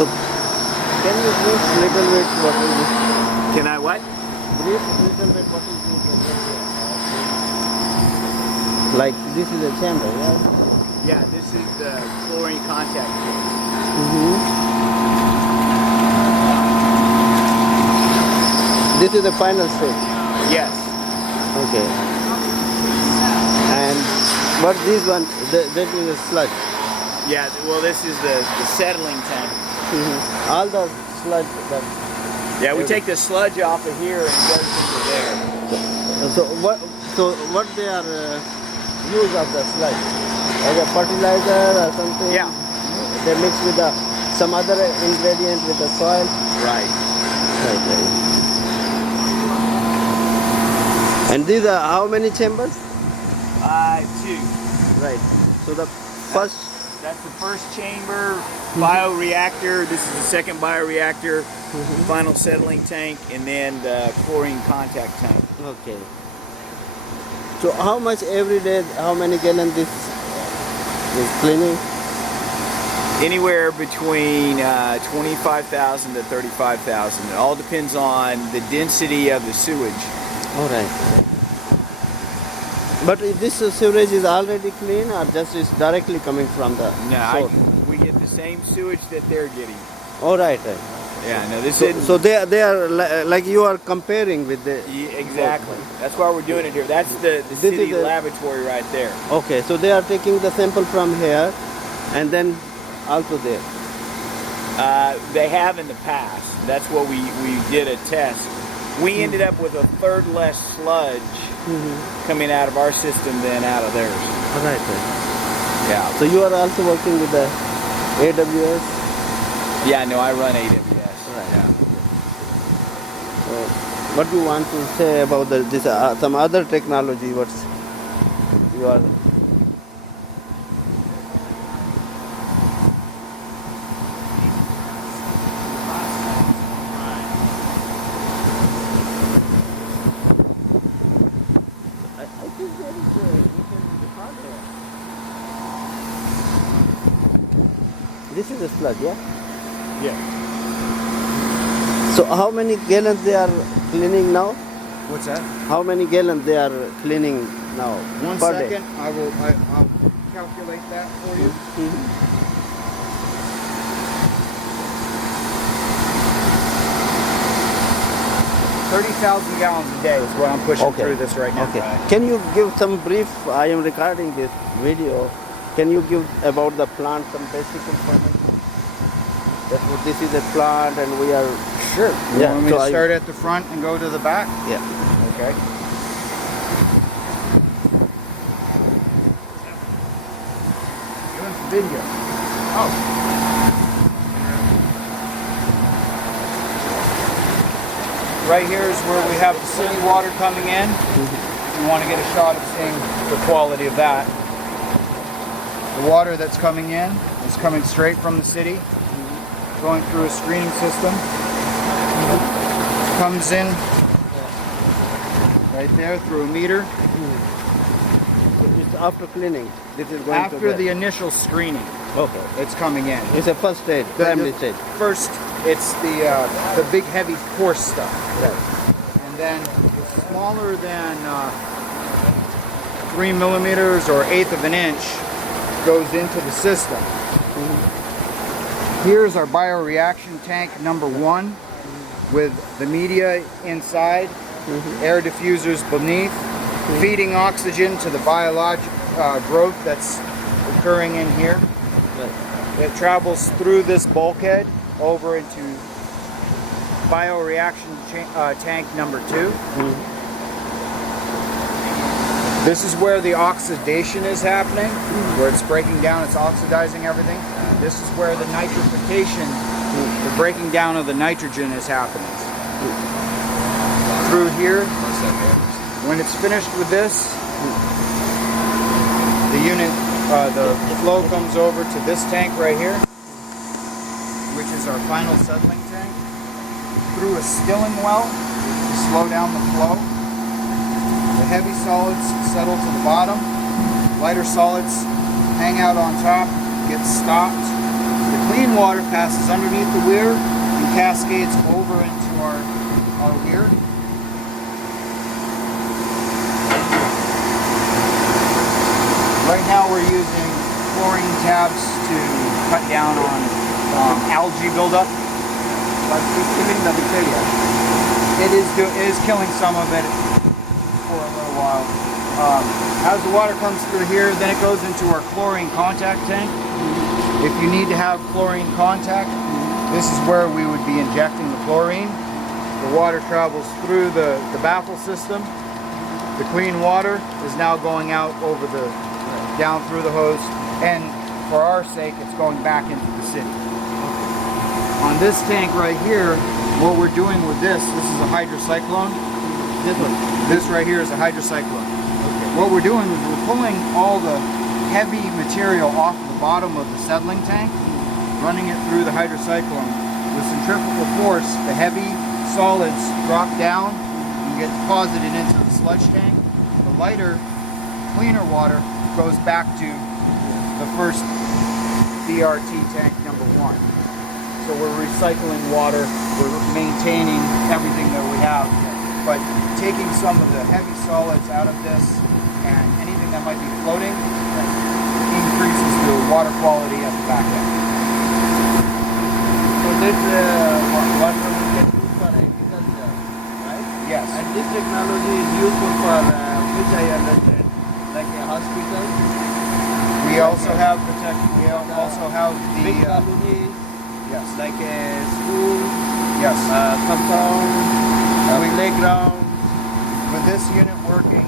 So can you brief little bit what is this? Can I what? Brief little bit what is this? Like this is a chamber, yeah? Yeah, this is the chlorine contact tank. This is the final stage. Yes. Okay. And what this one? That is a sludge. Yeah, well, this is the settling tank. All the sludge. Yeah, we take the sludge off of here and it goes into there. So what they are use of the sludge? As a fertilizer or something? Yeah. They mix with some other ingredient with the soil. Right. Right. And these are how many chambers? 2. Right. So the first. That's the first chamber, bioreactor. This is the second bioreactor, final settling tank, and then the chlorine contact tank. Okay. So how much every day? How many gallons this is cleaning? Anywhere between 25,000 to 35,000. It all depends on the density of the sewage. All right. But this sewage is already clean, or just is directly coming from the source? We get the same sewage that they're getting. All right. Yeah, no, this So, isn't. so they are like you are comparing with the. Yeah, exactly. That's why we're doing it here. That's the city laboratory right there. Okay, so they are taking the sample from here, and then also there. They have in the past. That's what we did a test. We ended up with a third less sludge coming out of our system than out of theirs. All right. Yeah. So you are also working with the AWS? Yeah, no, I run AWS. Right. Yeah. So what do you want to say about this some other technology? What's you are? This is a sludge, yeah? Yeah. So how many gallons they are cleaning now? What's that? How many gallons they are cleaning now? One per second. day? I'll calculate that for you. 30,000 gallons a day is what I'm pushing through this right now. Okay. Can you give some brief? I am recording this video. Can you give about the plant some basic information? That's what this is a plant, and we are Sure. You Yeah, want me so to I- start at the front and go to the back? yeah. Okay. Doing some video. Oh. Right here is where we have the city water coming in. You want to get a shot of seeing the quality of that. The water that's coming in is coming straight from the city, going through a screening system. Comes in right there through a meter. It's after cleaning. This is going After to the initial screening, Okay. it's coming in. It's a first stage, The- primary the stage. First, it's the big heavy coarse stuff, Right. and then the smaller than 3 millimeters or 1/8 of an inch goes into the system. Here's our bioreaction tank number 1 with the media inside, air diffusers beneath, feeding oxygen to the biologic growth that's occurring in here. Right. It travels through this bulkhead over into bioreaction tank number 2. This is where the oxidation is happening, where it's breaking down, it's oxidizing everything. This is where the nitrification, the breaking down of the nitrogen is happening. Through here, when it's finished with this, the unit, the flow comes over to this tank right here, which is our final settling tank, through a stilling well to slow down the flow. The heavy solids settle to the bottom, lighter solids hang out on top, get stopped. The clean water passes underneath the weir and cascades over into our weir. Right now we're using chlorine tabs to cut down on algae buildup. But it's killing the bacteria. It is killing some of it for a little while. As the water comes through here, then it goes into our chlorine contact tank. If you need to have chlorine contact, this is where we would be injecting the chlorine. The water travels through the baffle system. The clean water is now going out over down through the hose, and for our sake, it's going back into the city. On this tank right here, what we're doing with this is a hydrocyclone. This one. This right here is a hydrocyclone. What we're doing is we're pulling all the heavy material off the bottom of the settling tank, running it through the hydrocyclone. With centrifugal force, the heavy solids drop down and get deposited into the sludge tank. The lighter, cleaner water goes back to the first BRT tank number 1. So we're recycling water, we're maintaining everything that we have, but taking some of the heavy solids out of this and anything that might be floating increases the water quality at the back end. So this water will get used for agriculture, right? Yes. And this technology is useful for which I understand, like a hospital. We also have the Big colonies, yes, like a school, yes. compound, playground. With this unit working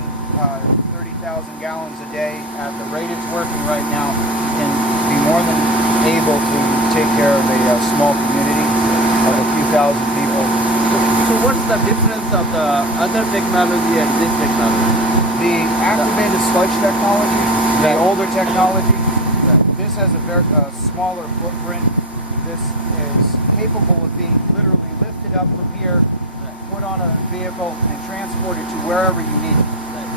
30,000 gallons a day at the rate it's working right now, can be more than able to take care of a small community of a few thousand people. So what's the difference of the other technology and this technology? The activated sludge technology, the older technology, this has a very smaller footprint. This is capable of being literally lifted up from here, put on a vehicle, and transported to wherever you need it.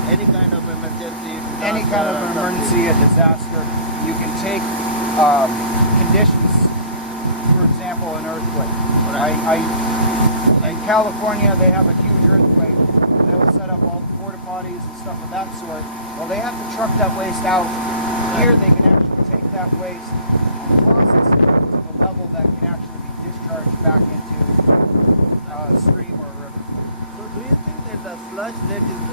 Any kind of emergency. Any kind of emergency, a disaster, you can take conditions, for example, an earthquake. In California, they have a huge earthquake. They will set up all the porta potties and stuff of that sort. Well, they have to truck that waste out. Here, they can actually take that waste and process it to the level that can actually be discharged back into a stream or a river. So do you think that the sludge that is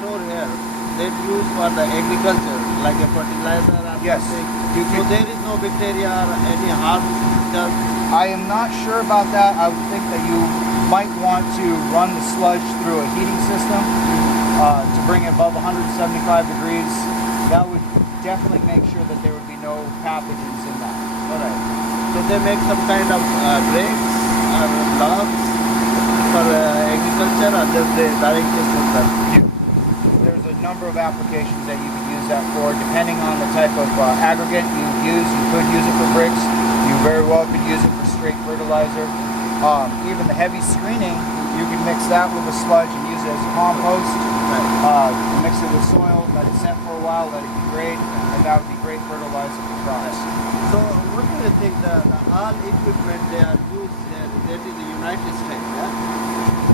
stored here, that used for the agriculture, like a fertilizer or Yes. something, You so can- there is no bacteria or any harm done? I am not sure about that. I would think that you might want to run the sludge through a heating system to bring it above 175 degrees. That would definitely make sure that there would be no pathogens in that. Alright. So they make some kind of brakes or logs for agriculture, or just they directly from that? There's a number of applications that you could use that for, depending on the type of aggregate you use. You could use it for bricks. You very well could use it for straight fertilizer. Even the heavy screening, you can mix that with the sludge and use it as compost. Mix it with soil, let it set for a while, let it degrade, and that would be great fertilizer for crops. So what do you think the all equipment they are used there, that is the United States, yeah?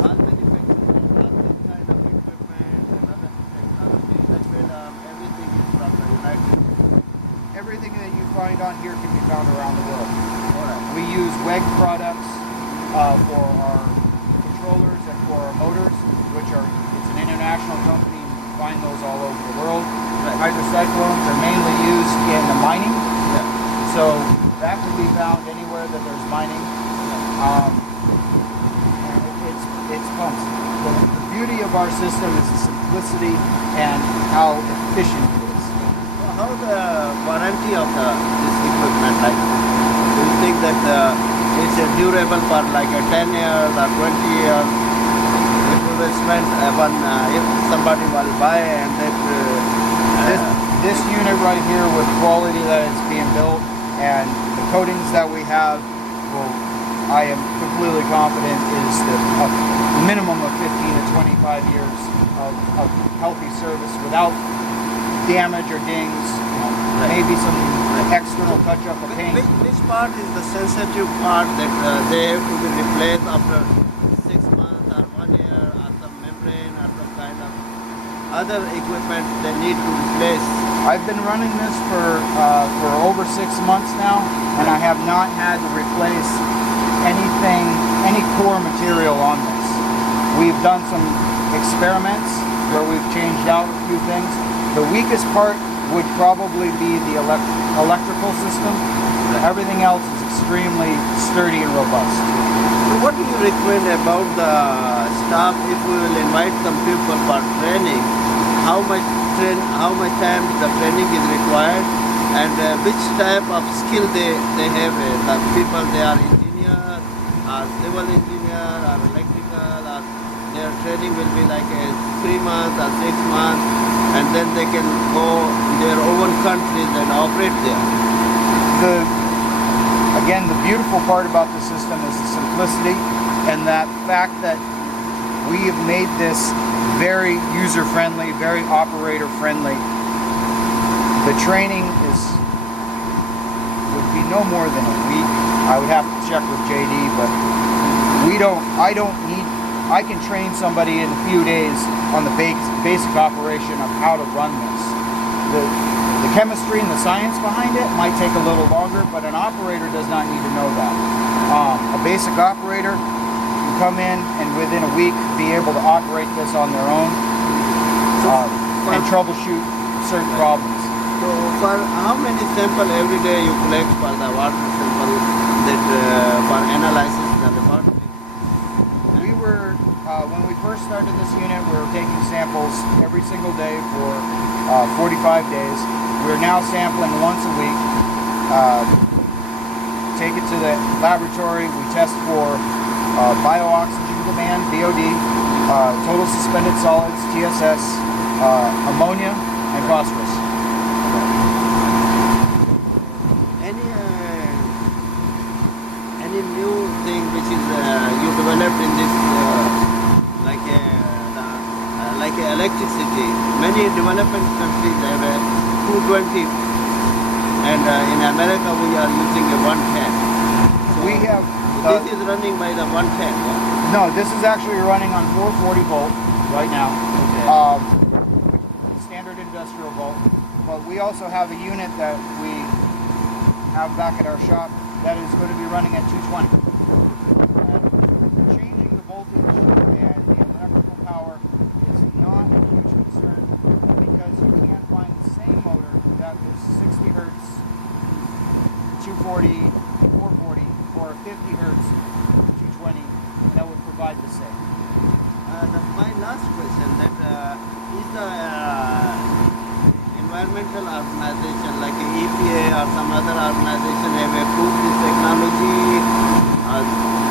All manufacturers, all this kind of equipment and other technology, that will, everything is from the United States. Everything that you find on here can be found around the world. Alright. We use WEG products for our controllers and for our motors, which it's an international company. You find those all over the world. Hydrocyclones are mainly used in the mining, so that can be found anywhere that there's mining. And it's pumps. The beauty of our system is the simplicity and how efficient it is. How the warranty of this equipment, like, do you think that it's durable for like a 10 years or 20 years? Investment if somebody will buy and that This unit right here, with the quality that it's being built and the coatings that we have, I am completely confident is a minimum of 15 to 25 years of healthy service without damage or dings, maybe some external touch-up of paint. Which part is the sensitive part that they have to be replaced after 6 months or 1 year, or some membrane or some kind of other equipment they need to replace? I've been running this for over 6 months now, and I have not had to replace any core material on this. We've done some experiments where we've changed out a few things. The weakest part would probably be the electrical system. Everything else is extremely sturdy and robust. So what do you recommend about the staff if we will invite some people for training? How much time the training is required, and which type of skill they have? The people, they are engineer, or civil engineer, or electrical, or their training will be like 3 months or 6 months, and then they can go in their own countries and operate there. Again, the beautiful part about the system is the simplicity, and that fact that we have made this very user-friendly, very operator-friendly. The training would be no more than a week. I would have to check with JD, but I can train somebody in a few days on the basic operation of how to run this. The chemistry and the science behind it might take a little longer, but an operator does not need to know that. A basic operator can come in and within a week be able to operate this on their own and troubleshoot certain problems. So for how many samples every day you collect for the water sample that for analysis in the laboratory? When we first started this unit, we were taking samples every single day for 45 days. We're now sampling once a week. Take it to the laboratory. We test for bio-oxygen demand, BOD, total suspended solids, TSS, ammonia, and phosphorus. Any new thing which is you developed in this like electricity? Many developing countries have a 220, and in America we are using a 110. So We have this is running by the 110. Yeah? no. This is actually running on 440 volt right now. Standard industrial volt. But we also have a unit that we have back at our shop that is going to be running at 220. Changing the voltage and the electrical power is not a huge concern because you can find the same motor that was 60 hertz, 240, 440, or 50 hertz, 220 that would provide the same. That's my last question. That is the environmental organization like EPA or some other organization have approved this technology?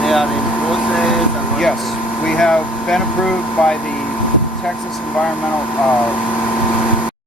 They are in process? Or Yes, we have been approved by the Texas Environmental